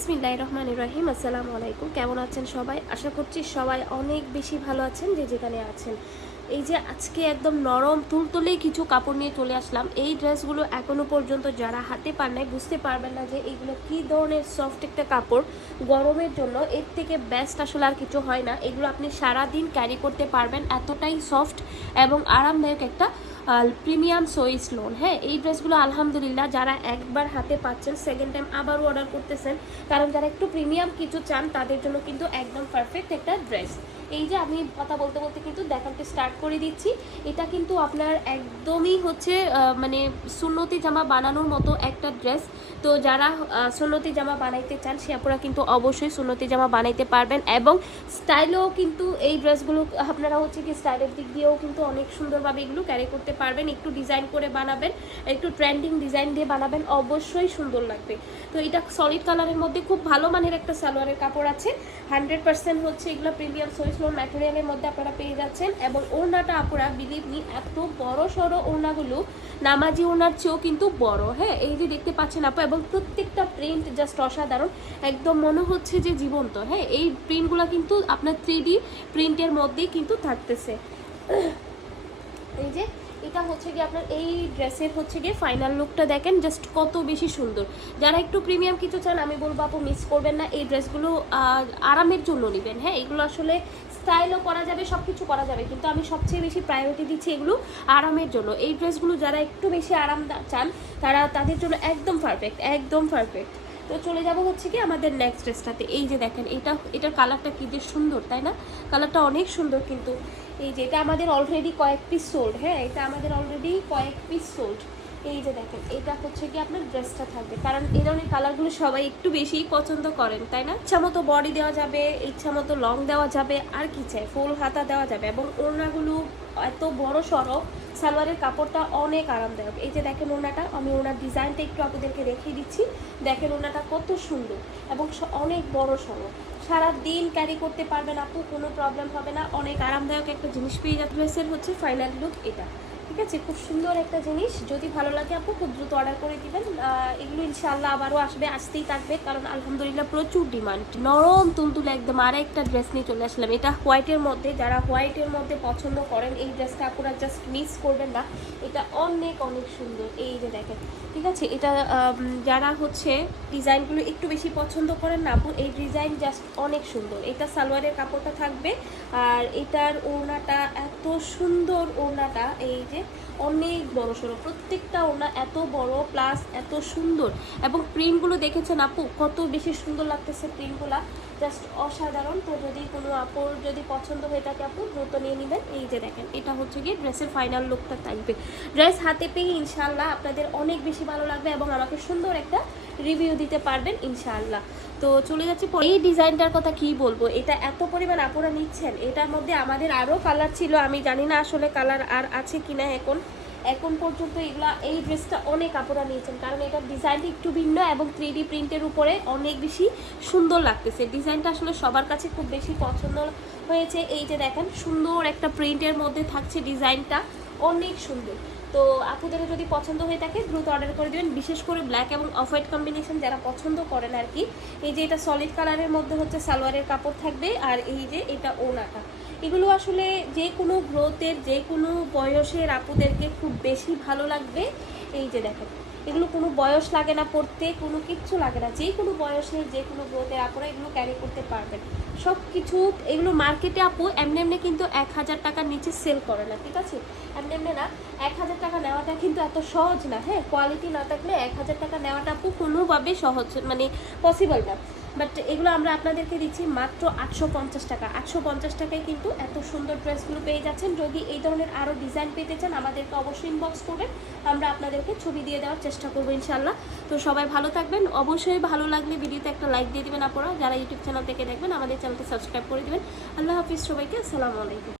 বিসমিল্লাহ রহমান রহিম আসসালামু আলাইকুম। কেমন আছেন সবাই? আশা করছি সবাই অনেক বেশি ভালো আছেন যে যেখানে আছেন। এই যে আজকে একদম নরম তুলতুলেই কিছু কাপড় নিয়ে চলে আসলাম। এই ড্রেসগুলো এখনও পর্যন্ত যারা হাতে পান নাই, বুঝতে পারবেন না যে এইগুলো কী ধরনের সফট একটা কাপড় গরমের জন্য। এর থেকে বেস্ট আসলে আর কিছু হয় না। এগুলো আপনি সারাদিন ক্যারি করতে পারবেন। এতটাই সফট এবং আরামদায়ক একটা প্রিমিয়াম সোইস লোন হ্যাঁ এই ড্রেসগুলো আলহামদুলিল্লাহ যারা একবার হাতে পাচ্ছেন সেকেন্ড টাইম আবারও অর্ডার করতেছেন, কারণ যারা একটু প্রিমিয়াম কিছু চান, তাদের জন্য কিন্তু একদম পারফেক্ট একটা ড্রেস এই যে আমি কথা বলতে বলতে কিন্তু দেখাতে স্টার্ট করে দিচ্ছি। এটা কিন্তু আপনার একদমই হচ্ছে মানে সুন্নতি জামা বানানোর মতো একটা ড্রেস তো যারা সুন্নতি জামা বানাইতে চান, সে আপনারা কিন্তু অবশ্যই সুন্নতি জামা বানাইতে পারবেন এবং স্টাইলেও কিন্তু এই ড্রেসগুলো আপনারা হচ্ছে কি স্টাইলের দিক দিয়েও কিন্তু অনেক সুন্দরভাবে এগুলো ক্যারি করতে পারবেন। একটু ডিজাইন করে বানাবেন, একটু ট্রেন্ডিং ডিজাইন দিয়ে বানাবেন, অবশ্যই সুন্দর লাগবে। তো এটা সলিড কালারের মধ্যে খুব ভালো মানের একটা সালোয়ারের কাপড় আছে। হান্ড্রেড পার্সেন্ট হচ্ছে এগুলো প্রিমিয়াম সোয়েস লোন ম্যাটেরিয়ালের মধ্যে আপনারা পেয়ে যাচ্ছেন এবং ওড়নাটা আপনারা বিলিভ নি এত বড় সড়ো ওড়নাগুলো, নামাজি ওড়নার চেয়েও কিন্তু বড়। হ্যাঁ এই যে দেখতে পাচ্ছেন আপু, এবং প্রত্যেকটা প্রিন্ট জাস্ট অসাধারণ। একদম মনে হচ্ছে যে জীবন্ত। হ্যাঁ এই প্রিন্টগুলো কিন্তু আপনার থ্রি ডি প্রিন্টের মধ্যেই কিন্তু থাকতেছে। এই যে এটা হচ্ছে গিয়ে আপনার এই ড্রেসের হচ্ছে গিয়ে ফাইনাল লুকটা দেখেন জাস্ট কত বেশি সুন্দর। যারা একটু প্রিমিয়াম কিছু চান, আমি বলব আপু মিস করবেন না, এই ড্রেসগুলো আরামের জন্য নেবেন। হ্যাঁ এগুলো আসলে স্টাইলও করা যাবে সব কিছু করা যাবে, কিন্তু আমি সবচেয়ে বেশি প্রায়োরিটি দিচ্ছি এগুলো আরামের জন্য। এই ড্রেসগুলো যারা একটু বেশি আরাম চান, তারা তাদের জন্য একদম পারফেক্ট একদম পারফেক্ট তো চলে যাব হচ্ছে কি আমাদের নেক্সট ড্রেসটাতে এই যে দেখেন, এটা, এটার কালারটা কি যে সুন্দর, তাই না? কালারটা অনেক সুন্দর কিন্তু। এই যে, এটা আমাদের অলরেডি কয়েক পিস সোল্ড হ্যাঁ? এটা আমাদের অলরেডি কয়েক পিস সোল্ড এই যে দেখেন, এটা হচ্ছে কি আপনার ড্রেসটা থাকবে। কারণ এই ধরনের কালারগুলো সবাই একটু বেশি পছন্দ করেন, তাই না? ইচ্ছা মতো বডি দেওয়া যাবে, ইচ্ছা মতো লং দেওয়া যাবে, আর কি চাই? ফুল হাতা দেওয়া যাবে এবং ওড়নাগুলো এত বড় সড়ো, সালোয়ারের কাপড়টা অনেক আরামদায়ক। এই যে দেখেন ওড়নাটা, আমি ওনার ডিজাইনটা একটু আপনাদেরকে রেখে দিচ্ছি। দেখেন ওড়নাটা কত সুন্দর এবং অনেক বড় সড়ো। সারা দিন ক্যারি করতে পারবেন আপু, কোনো প্রবলেম হবে না। অনেক আরামদায়ক একটা জিনিস পেয়ে যাবে ড্রেসের হচ্ছে ফাইনাল লুক এটা। ঠিক আছে? খুব সুন্দর একটা জিনিস। যদি ভালো লাগে আপু, খুব দ্রুত অর্ডার করে দিবেন। এগুলো ইনশাল্লাহ আবারও আসবে, আসতেই থাকবে। কারণ আলহামদুলিল্লাহ প্রচুর ডিমান্ড নরম তুলতুলে একদম আর একটা ড্রেস নিয়ে চলে আসলাম। এটা হোয়াইটের মধ্যে, যারা হোয়াইটের মধ্যে পছন্দ করেন, এই ড্রেসটা আপনারা জাস্ট মিস করবেন না। এটা অনেক অনেক সুন্দর। এই যে দেখেন, ঠিক আছে? এটা যারা হচ্ছে ডিজাইনগুলো একটু বেশি পছন্দ করেন না আপু, এই ডিজাইন জাস্ট অনেক সুন্দর। এটা সালোয়ারের কাপড়টা থাকবে। আর এটার ওড়নাটা, এত সুন্দর ওড়নাটা, এই যে অনেক বড় সড়ো, প্রত্যেকটা ওনা এত বড় প্লাস এত সুন্দর। এবং প্রিন্টগুলো দেখেছেন আপু, কত বেশি সুন্দর লাগতেছে প্রিন্টগুলো জাস্ট অসাধারণ। তো যদি কোনো আপুর যদি পছন্দ হয়ে থাকে আপু, দ্রুত নিয়ে নেবেন। এই যে দেখেন, এটা হচ্ছে গিয়ে ড্রেসের ফাইনাল লুকটা থাকবে ড্রেস হাতে পেয়ে ইনশাল্লাহ আপনাদের অনেক বেশি ভালো লাগবে এবং আমাকে সুন্দর একটা রিভিউ দিতে পারবেন, ইনশাআল্লাহ। তো চলে যাচ্ছি এই ডিজাইনটার কথা কি বলব? এটা এত পরিমাণ আপুরা নিচ্ছেন, এটার মধ্যে আমাদের আরও কালার ছিল। আমি জানি না আসলে কালার আর আছে কি না এখন। এখন পর্যন্ত এগুলা, এই ড্রেসটা অনেক আপুরা নিয়েছেন, কারণ এটার ডিজাইনটা একটু ভিন্ন এবং থ্রি প্রিন্টের উপরে অনেক বেশি সুন্দর লাগতেছে। ডিজাইনটা আসলে সবার কাছে খুব বেশি পছন্দ হয়েছে। এই যে দেখেন, সুন্দর একটা প্রিন্টের মধ্যে থাকছে ডিজাইনটা অনেক সুন্দর। তো আপুদেরও যদি পছন্দ হয়ে থাকে, দ্রুত অর্ডার করে দেবেন। বিশেষ করে ব্ল্যাক এবং অফ হোয়াইট কম্বিনেশন যারা পছন্দ করেন আর কি এই যে এটা সলিড কালারের মধ্যে হচ্ছে সালোয়ারের কাপড় থাকবে, আর এই যে এটা ওনাটা এগুলো আসলে যে কোনো গ্রোথের যে কোনো বয়সের আপুদেরকে খুব বেশি ভালো লাগবে। এই যে দেখেন। এগুলো কোনো বয়স লাগে না পড়তে, কোনো কিচ্ছু লাগে না। যে কোনো বয়সের যে কোনো গ্রোথের আপনারা এগুলো ক্যারি করতে পারবেন। সব কিছু এগুলো মার্কেটে আপু এমনি এমনি কিন্তু এক হাজার টাকার নিচে সেল করে না, ঠিক আছে? এমনি এমনি না, এক হাজার টাকা নেওয়াটা কিন্তু এত সহজ না হ্যাঁ? কোয়ালিটি না থাকলে এক হাজার টাকা নেওয়াটা আপু কোনোভাবে সহজ মানে পসিবল না। বাট এগুলো আমরা আপনাদেরকে দিচ্ছি মাত্র আটশো পঞ্চাশ টাকা। আটশো পঞ্চাশ টাকায় কিন্তু এত সুন্দর ড্রেসগুলো পেয়ে যাচ্ছেন। যদি এই ধরনের আরও ডিজাইন পেতে চান, আমাদেরকে অবশ্যই ইনবক্স করবেন। আমরা আপনাদেরকে ছবি দিয়ে দেওয়ার চেষ্টা করব ইনশাল্লাহ তো সবাই ভালো থাকবেন। অবশ্যই ভালো লাগলে ভিডিওতে একটা লাইক দিয়ে দেবেন আপনারা যারা ইউটিউব চ্যানেল থেকে দেখবেন, আমাদের চ্যানেলটি সাবস্ক্রাইব করে দেবেন। আল্লাহ হাফিজ সবাইকে। আসসালামু আলাইকুম।